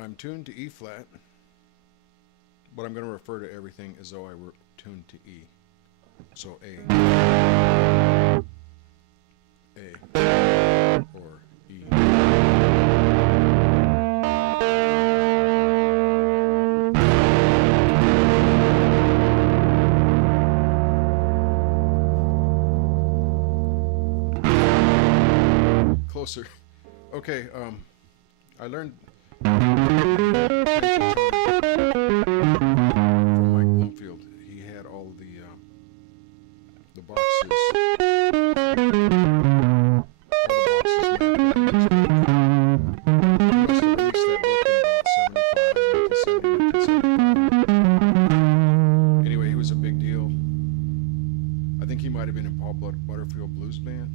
I'm tuned to E flat, but I'm going to refer to everything as though I were tuned to E. So A, or E. Closer. Okay, I learned from Mike Bloomfield. He had all the boxes. Anyway, he was a big deal. I think he might have been in Paul Butterfield Blues Band.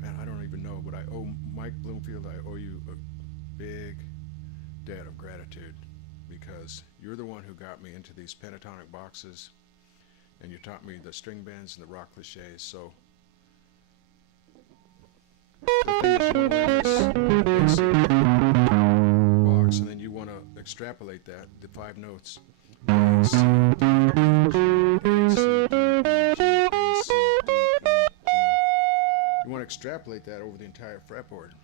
Man, I don't even know, but I owe Mike Bloomfield, I owe you a big debt of gratitude, because you're the one who got me into these pentatonic boxes, and you taught me the string bends and the rock cliches. So the thing is, you learn this box, and then you want to extrapolate that, the 5 notes. A, C, D, A, C, D, E, G, A, C, D, E, G. You want to extrapolate that over the entire fretboard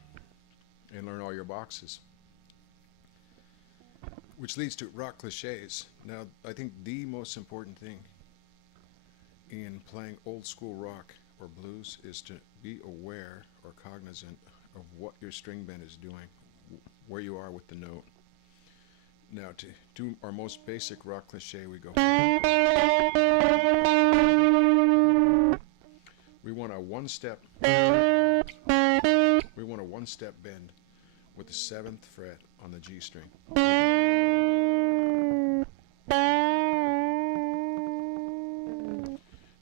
and learn all your boxes, which leads to rock cliches. Now, I think the most important thing in playing old school rock or blues is to be aware or cognizant of what your string bend is doing, where you are with the note. Now, to do our most basic rock cliche, we go. We want a one-step bend with the 7th fret on the G string.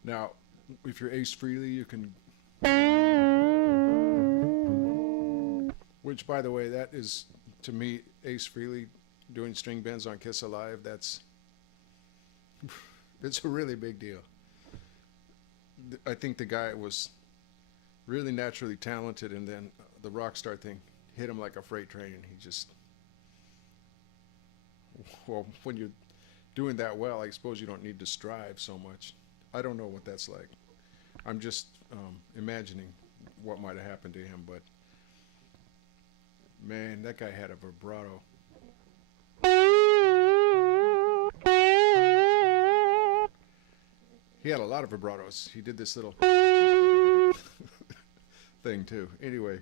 Now, if you're Ace Frehley, you can, which, by the way, that is, to me, Ace Frehley doing string bends on Kiss Alive, it's a really big deal. I think the guy was really naturally talented, and then the rock star thing hit him like a freight train, and he just, well, when you're doing that well, I suppose you don't need to strive so much. I don't know what that's like. I'm just imagining what might have happened to him, but man, that guy had a vibrato. He had a lot of vibratos. He did this little thing too. Anyway,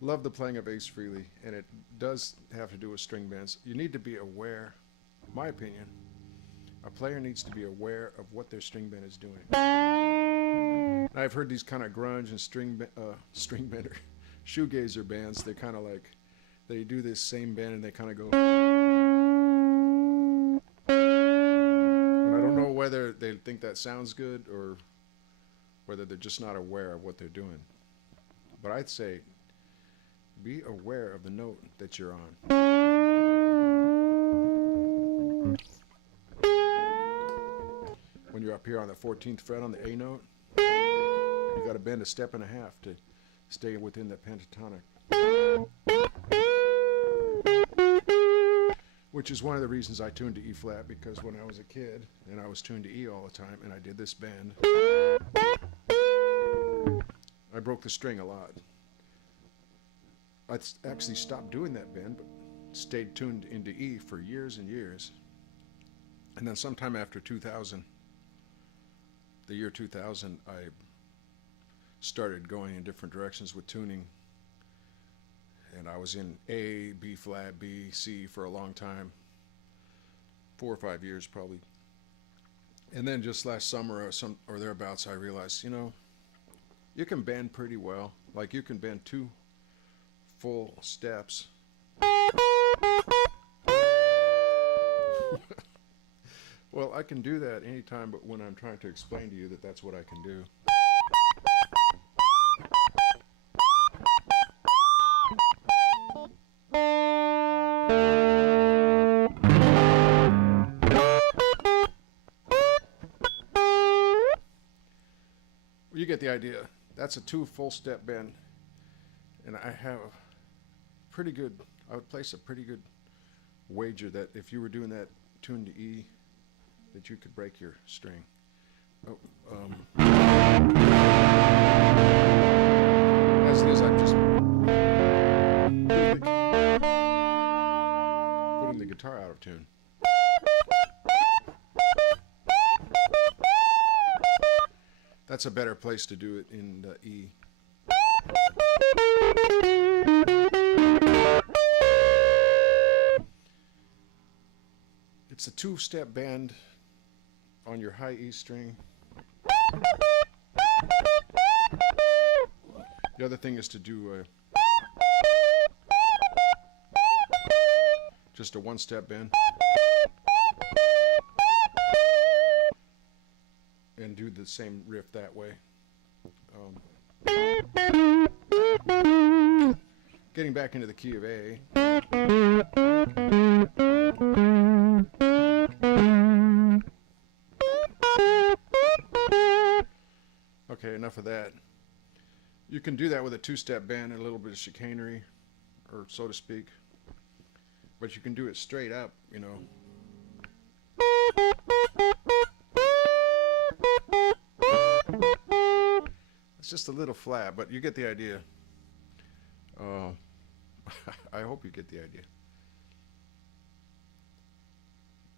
love the playing of Ace Frehley, and it does have to do with string bends. You need to be aware, my opinion, a player needs to be aware of what their string bend is doing. And I've heard these kind of grunge and string bender, shoegazer bands, they're kind of like, they do this same bend and they kind of go, and I don't know whether they think that sounds good or whether they're just not aware of what they're doing. But I'd say be aware of the note that you're on. When you're up here on the 14th fret on the A note, you got to bend a step and a half to stay within the pentatonic. Which is one of the reasons I tuned to E flat, because when I was a kid and I was tuned to E all the time and I did this bend, I broke the string a lot. I actually stopped doing that bend, but stayed tuned into E for years and years. And then sometime after 2000, the year 2000, I started going in different directions with tuning. And I was in A, B flat, B, C for a long time, 4 or 5 years probably. And then just last summer or thereabouts, I realized, you know, you can bend pretty well. Like you can bend 2 full steps. Well, I can do that anytime, but when I'm trying to explain to you that that's what I can do. You get the idea. That's a 2 full step bend, and I have a pretty good, I would place a pretty good wager that if you were doing that tuned to E, that you could break your string. Oh, as it is, I'm just putting the guitar out of tune. That's a better place to do it in the E. It's a two-step bend on your high E string. The other thing is to do just a one-step bend and do the same riff that way. Getting back into the key of A. Okay, enough of that. You can do that with a two-step bend and a little bit of chicanery, or so to speak. But you can do it straight up, you know. It's just a little flat, but you get the idea. I hope you get the idea.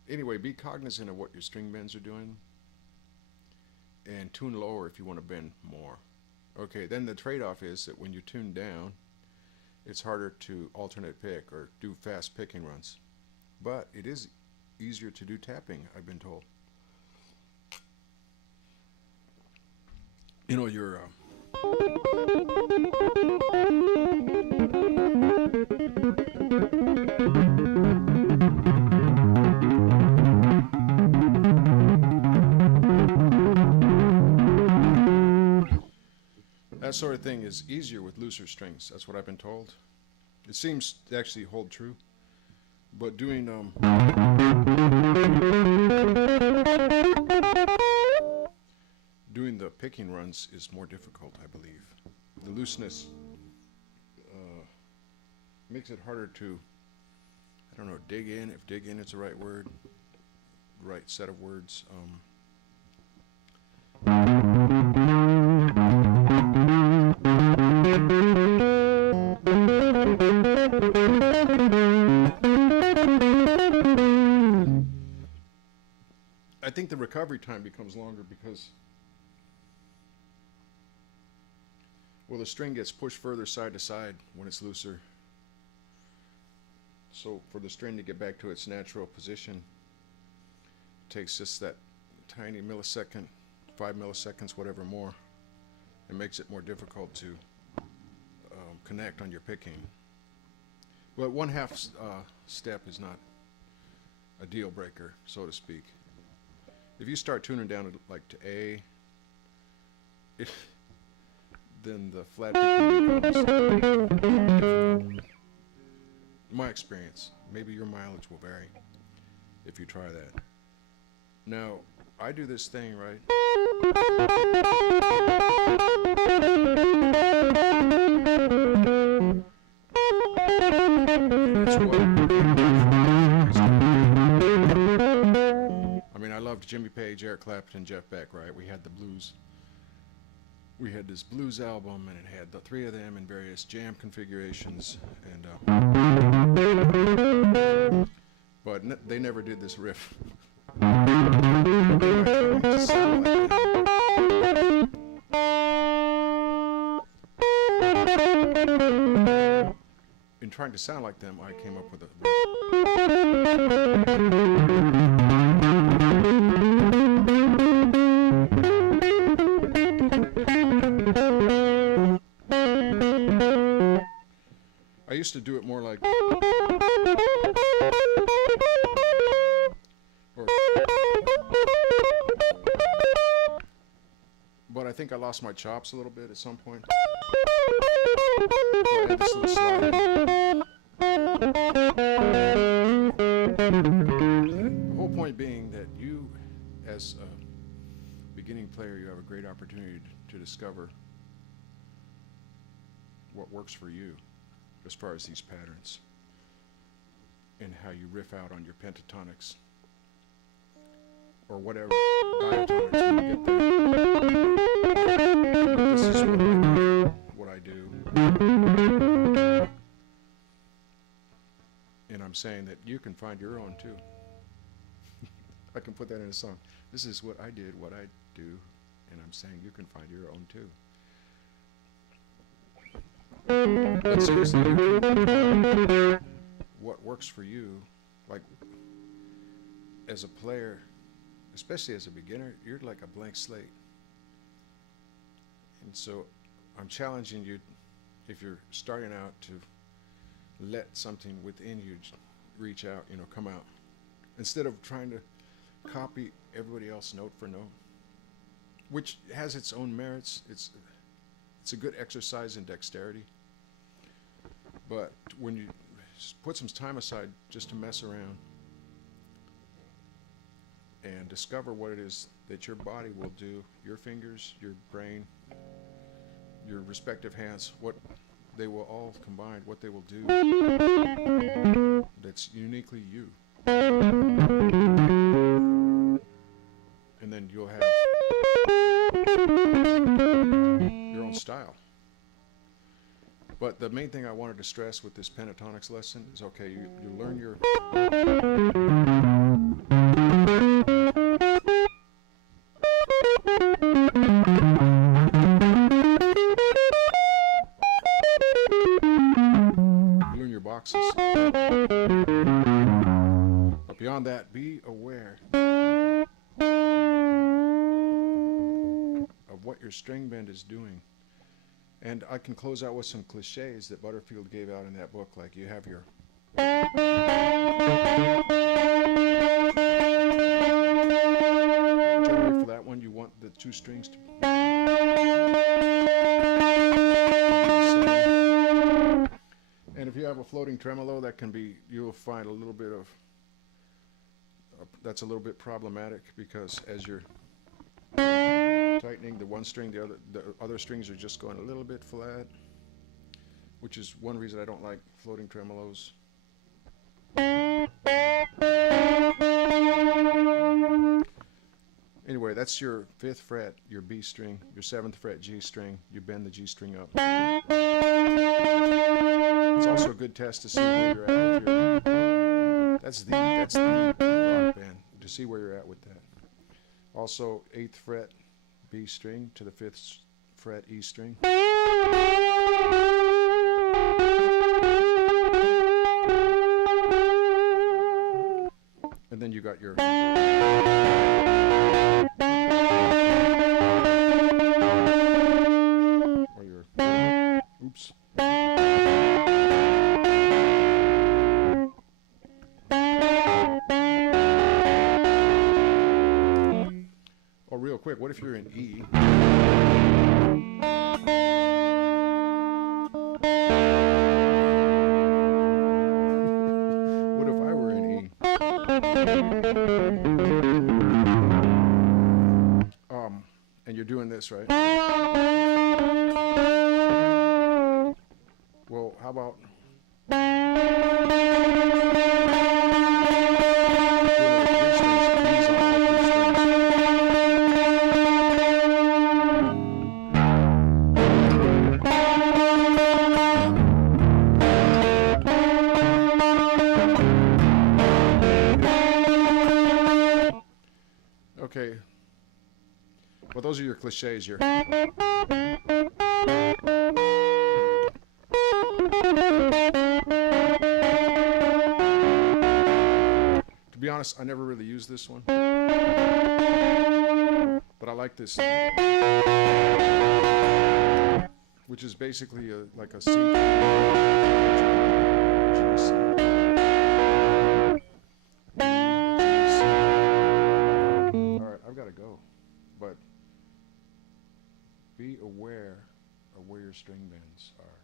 Anyway, be cognizant of what your string bends are doing, and tune lower if you want to bend more. Okay, then the trade-off is that when you tune down, it's harder to alternate pick or do fast picking runs. But it is easier to do tapping, I've been told. You know, your that sort of thing is easier with looser strings. That's what I've been told. It seems to actually hold true. But doing doing the picking runs is more difficult, I believe. The looseness makes it harder to, I don't know, dig in, if dig in is the right word, right set of words. I think the recovery time becomes longer because, well, the string gets pushed further side to side when it's looser. So for the string to get back to its natural position, it takes just that tiny millisecond, 5 milliseconds, whatever more. It makes it more difficult to connect on your picking. But 1/2 step is not a deal breaker, so to speak. If you start tuning down to, like, to A, then the flat picking becomes difficult. My experience. Maybe your mileage will vary if you try that. Now, I do this thing, right? It's what I mean, I loved Jimmy Page, Eric Clapton, Jeff Beck, right? We had the blues. We had this blues album, and it had the three of them in various jam configurations, and but they never did this riff. In trying to sound like them, I came up with a riff. I used to do it more like, but I think I lost my chops a little bit at some point. I had this little slide. The whole point being that you, as a beginning player, you have a great opportunity to discover what works for you as far as these patterns, and how you riff out on your pentatonics or whatever diatonics when you get there. But this is what I do. And I'm saying that you can find your own too. I can put that in a song. This is what I did, what I do, and I'm saying you can find your own too. But seriously, what works for you, like as a player, especially as a beginner, you're like a blank slate. And so I'm challenging you, if you're starting out, to let something within you reach out, come out. Instead of trying to copy everybody else note for note, which has its own merits. It's a good exercise in dexterity. But when you put some time aside just to mess around and discover what it is that your body will do, your fingers, your brain, your respective hands, what they will all combine, what they will do that's uniquely you. And then you'll have your own style. But the main thing I wanted to stress with this pentatonics lesson is, okay, you learn your... You learn your boxes. But beyond that, be aware of what your string bend is doing. And I can close out with some cliches that Butterfield gave out in that book, like you have your... Generally for that one, you want the two strings to... And if you have a floating tremolo, that can be, you'll find a little bit of... that's a little bit problematic, because as you're tightening the one string, the other strings are just going a little bit flat, which is one reason I don't like floating tremolos. Anyway, that's your 5th fret, your B string, your 7th fret G string. You bend the G string up. It's also a good test to see where you're at with your... That's the rock bend, to see where you're at with that. Also, 8th fret B string to the 5th fret E string. And then you got your... or your... Oops. Oh, real quick, what if you're in E? What if I were in E? And you're doing this, right? Well, how about... Okay. Well, those are your cliches here. To be honest, I never really used this one. But I like this. Which is basically like a C. I've got to go, but be aware of where your string bends are.